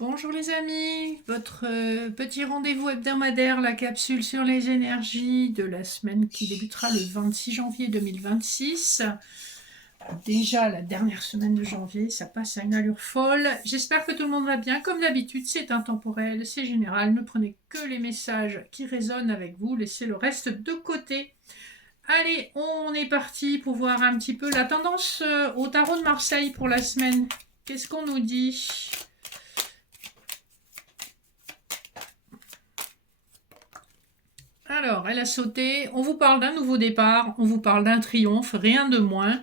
Bonjour les amis, votre petit rendez-vous hebdomadaire, la capsule sur les énergies de la semaine qui débutera le 26 janvier 2026. Déjà la dernière semaine de janvier, ça passe à une allure folle. J'espère que tout le monde va bien. Comme d'habitude, c'est intemporel, c'est général. Ne prenez que les messages qui résonnent avec vous, laissez le reste de côté. Allez, on est parti pour voir un petit peu la tendance au tarot de Marseille pour la semaine. Qu'est-ce qu'on nous dit ? Alors, elle a sauté. On vous parle d'un nouveau départ, on vous parle d'un triomphe, rien de moins.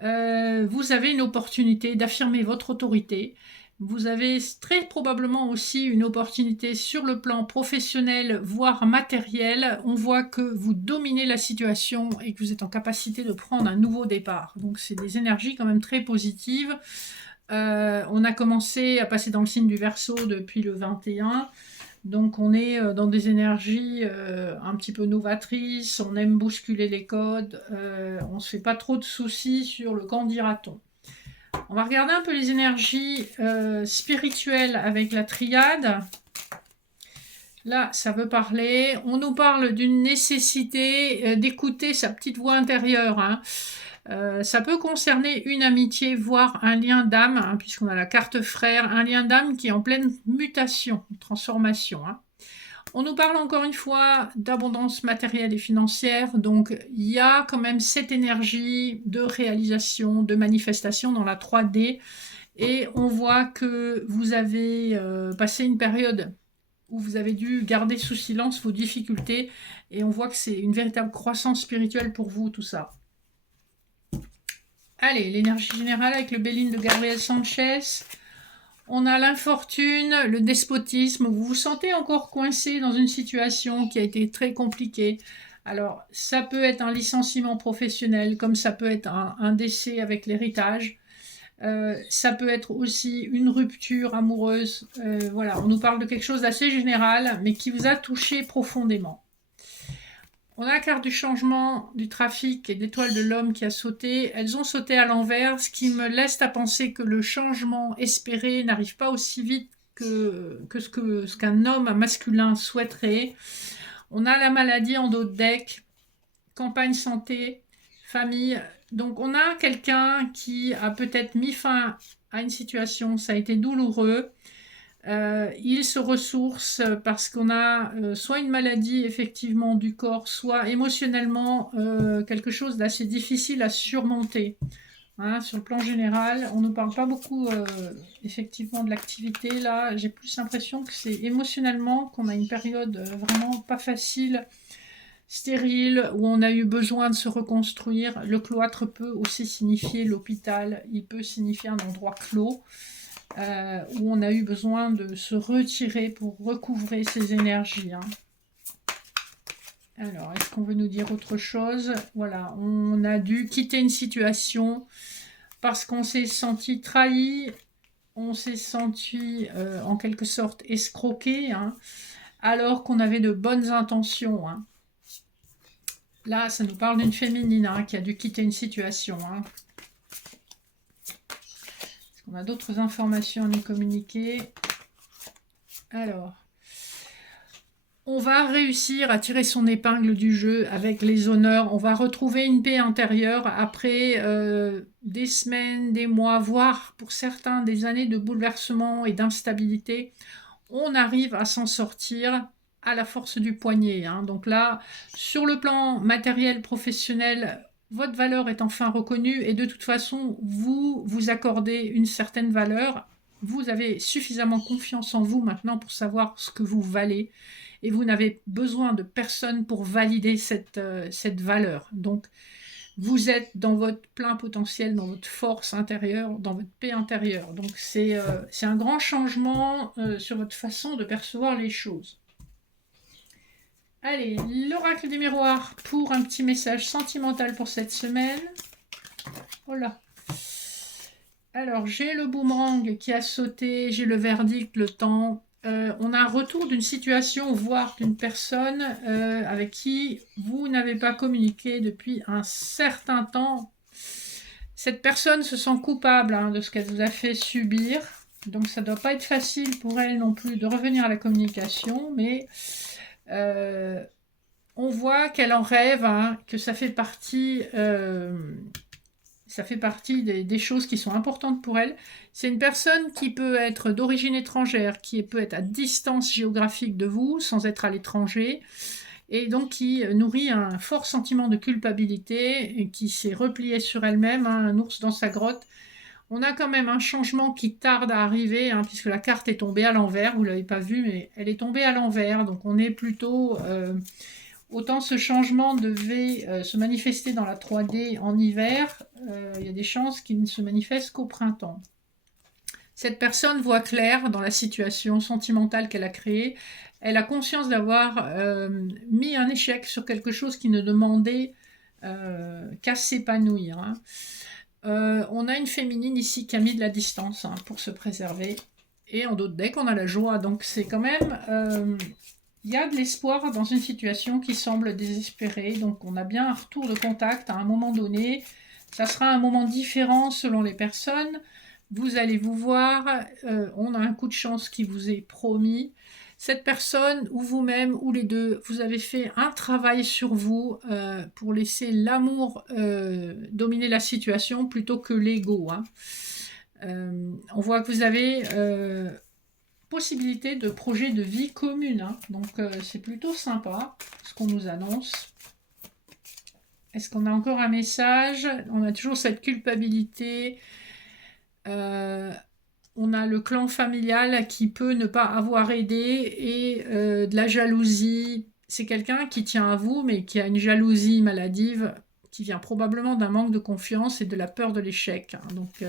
Vous avez une opportunité d'affirmer votre autorité. Vous avez très probablement aussi une opportunité sur le plan professionnel, voire matériel. On voit que vous dominez la situation et que vous êtes en capacité de prendre un nouveau départ. Donc, c'est des énergies quand même très positives. On a commencé à passer dans le signe du Verseau depuis le 21. Donc on est dans des énergies un petit peu novatrices, on aime bousculer les codes, on ne se fait pas trop de soucis sur le qu'en dira-t-on. On va regarder un peu les énergies spirituelles avec la triade. Là, ça veut parler. On nous parle d'une nécessité d'écouter sa petite voix intérieure. Ça peut concerner une amitié, voire un lien d'âme, puisqu'on a la carte frère, un lien d'âme qui est en pleine mutation, transformation. On nous parle encore une fois d'abondance matérielle et financière, donc il y a quand même cette énergie de réalisation, de manifestation dans la 3D, et on voit que vous avez passé une période où vous avez dû garder sous silence vos difficultés, et on voit que c'est une véritable croissance spirituelle pour vous, tout ça. Allez, l'énergie générale avec le Béline de Gabriel Sanchez. On a l'infortune, le despotisme. Vous vous sentez encore coincé dans une situation qui a été très compliquée. Alors, ça peut être un licenciement professionnel, comme ça peut être un décès avec l'héritage. Ça peut être aussi une rupture amoureuse. Voilà, on nous parle de quelque chose d'assez général, mais qui vous a touché profondément. On a la carte du changement, du trafic et de l'étoile de l'homme qui a sauté. Elles ont sauté à l'envers, ce qui me laisse à penser que le changement espéré n'arrive pas aussi vite que ce qu'un homme masculin souhaiterait. On a la maladie en dos de deck, campagne santé, famille. Donc on a quelqu'un qui a peut-être mis fin à une situation, ça a été douloureux. Il se ressource parce qu'on a soit une maladie effectivement du corps, soit émotionnellement quelque chose d'assez difficile à surmonter. Sur le plan général, on ne parle pas beaucoup effectivement de l'activité. Là, j'ai plus l'impression que c'est émotionnellement qu'on a une période vraiment pas facile, stérile, où on a eu besoin de se reconstruire. Le cloître peut aussi signifier l'hôpital, il peut signifier un endroit clos. Où on a eu besoin de se retirer pour recouvrer ses énergies. Alors, est-ce qu'on veut nous dire autre chose? Voilà, on a dû quitter une situation parce qu'on s'est senti trahi, on s'est senti en quelque sorte escroqué, alors qu'on avait de bonnes intentions. Là, ça nous parle d'une féminine qui a dû quitter une situation. On a d'autres informations à nous communiquer. Alors, on va réussir à tirer son épingle du jeu avec les honneurs. On va retrouver une paix intérieure après des semaines, des mois, voire pour certains des années de bouleversement et d'instabilité. On arrive à s'en sortir à la force du poignet. Donc là, sur le plan matériel, professionnel, votre valeur est enfin reconnue et de toute façon, vous vous accordez une certaine valeur. Vous avez suffisamment confiance en vous maintenant pour savoir ce que vous valez et vous n'avez besoin de personne pour valider cette valeur. Donc, vous êtes dans votre plein potentiel, dans votre force intérieure, dans votre paix intérieure. Donc, c'est un grand changement sur votre façon de percevoir les choses. Allez, l'oracle des miroirs pour un petit message sentimental pour cette semaine. Oh là. Alors, j'ai le boomerang qui a sauté, j'ai le verdict, le temps. On a un retour d'une situation, voire d'une personne avec qui vous n'avez pas communiqué depuis un certain temps. Cette personne se sent coupable de ce qu'elle vous a fait subir. Donc ça ne doit pas être facile pour elle non plus de revenir à la communication, mais on voit qu'elle en rêve, hein, que ça fait partie des choses qui sont importantes pour elle. C'est une personne qui peut être d'origine étrangère, qui peut être à distance géographique de vous, sans être à l'étranger, et donc qui nourrit un fort sentiment de culpabilité, et qui s'est repliée sur elle-même, hein, un ours dans sa grotte. On a quand même un changement qui tarde à arriver, hein, puisque la carte est tombée à l'envers, vous ne l'avez pas vu, mais elle est tombée à l'envers, donc on est plutôt... autant ce changement devait se manifester dans la 3D en hiver, il y a des chances qu'il ne se manifeste qu'au printemps. Cette personne voit clair dans la situation sentimentale qu'elle a créée. Elle a conscience d'avoir mis un échec sur quelque chose qui ne demandait qu'à s'épanouir, hein. On a une féminine ici qui a mis de la distance, hein, pour se préserver. Et en d'autres decks, on a la joie. Donc c'est quand même... il y a de l'espoir dans une situation qui semble désespérée. Donc on a bien un retour de contact à un moment donné. Ça sera un moment différent selon les personnes. Vous allez vous voir. On a un coup de chance qui vous est promis. Cette personne, ou vous-même, ou les deux, vous avez fait un travail sur vous pour laisser l'amour dominer la situation plutôt que l'ego, hein. On voit que vous avez possibilité de projet de vie commune, hein. Donc c'est plutôt sympa ce qu'on nous annonce. Est-ce qu'on a encore un message? On a toujours cette culpabilité. On a le clan familial qui peut ne pas avoir aidé et de la jalousie. C'est quelqu'un qui tient à vous, mais qui a une jalousie maladive qui vient probablement d'un manque de confiance et de la peur de l'échec, hein. Donc,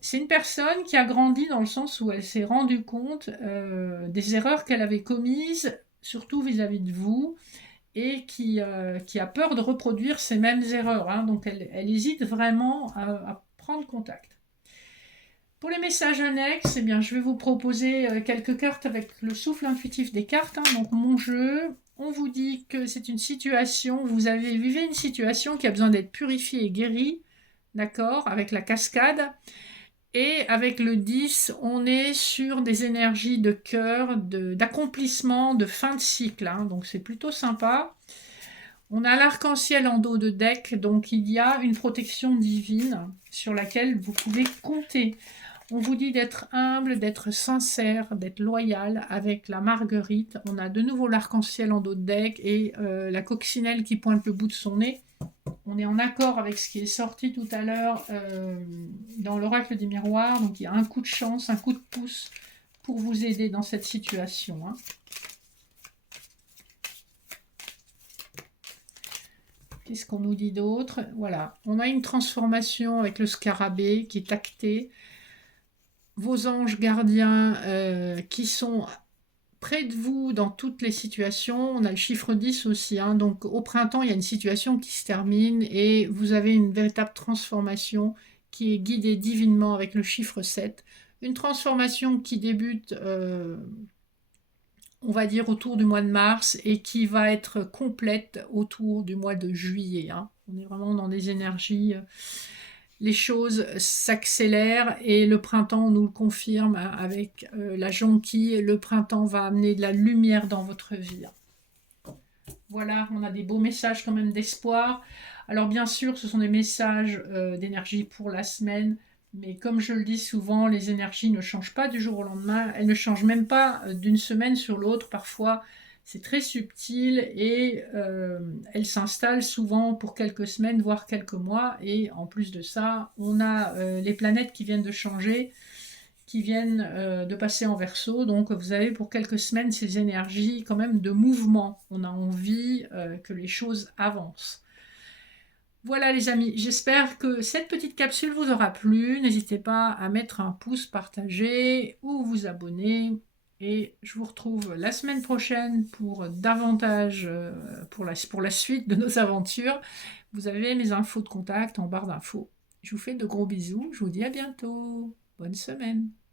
c'est une personne qui a grandi dans le sens où elle s'est rendue compte des erreurs qu'elle avait commises, surtout vis-à-vis de vous, et qui a peur de reproduire ces mêmes erreurs, hein. Donc, elle hésite vraiment à prendre contact. Pour les messages annexes, eh bien, je vais vous proposer quelques cartes avec le souffle intuitif des cartes, hein. Donc mon jeu, on vous dit que c'est une situation, vous avez vécu une situation qui a besoin d'être purifiée et guérie, d'accord, avec la cascade. Et avec le 10, on est sur des énergies de cœur, d'accomplissement, de fin de cycle, hein. Donc c'est plutôt sympa. On a l'arc-en-ciel en dos de deck, donc il y a une protection divine sur laquelle vous pouvez compter. On vous dit d'être humble, d'être sincère, d'être loyal avec la marguerite. On a de nouveau l'arc-en-ciel en dos de deck et la coccinelle qui pointe le bout de son nez. On est en accord avec ce qui est sorti tout à l'heure dans l'oracle des miroirs. Donc il y a un coup de chance, un coup de pouce pour vous aider dans cette situation, hein. Qu'est-ce qu'on nous dit d'autre? Voilà, on a une transformation avec le scarabée qui est acté. Vos anges gardiens qui sont près de vous dans toutes les situations. On a le chiffre 10 aussi, hein. Donc au printemps, il y a une situation qui se termine et vous avez une véritable transformation qui est guidée divinement avec le chiffre 7. Une transformation qui débute, on va dire, autour du mois de mars et qui va être complète autour du mois de juillet, hein. On est vraiment dans des énergies... les choses s'accélèrent et le printemps nous le confirme avec la jonquille. Le printemps va amener de la lumière dans votre vie. Voilà, on a des beaux messages quand même d'espoir. Alors bien sûr, ce sont des messages d'énergie pour la semaine, mais comme je le dis souvent, les énergies ne changent pas du jour au lendemain. Elles ne changent même pas d'une semaine sur l'autre. Parfois, c'est très subtil et elle s'installe souvent pour quelques semaines, voire quelques mois. Et en plus de ça, on a les planètes qui viennent de changer, qui viennent de passer en Verseau. Donc vous avez pour quelques semaines ces énergies quand même de mouvement. On a envie que les choses avancent. Voilà les amis, j'espère que cette petite capsule vous aura plu. N'hésitez pas à mettre un pouce, partager ou vous abonner. Et je vous retrouve la semaine prochaine pour davantage, pour la suite de nos aventures. Vous avez mes infos de contact en barre d'infos. Je vous fais de gros bisous. Je vous dis à bientôt. Bonne semaine.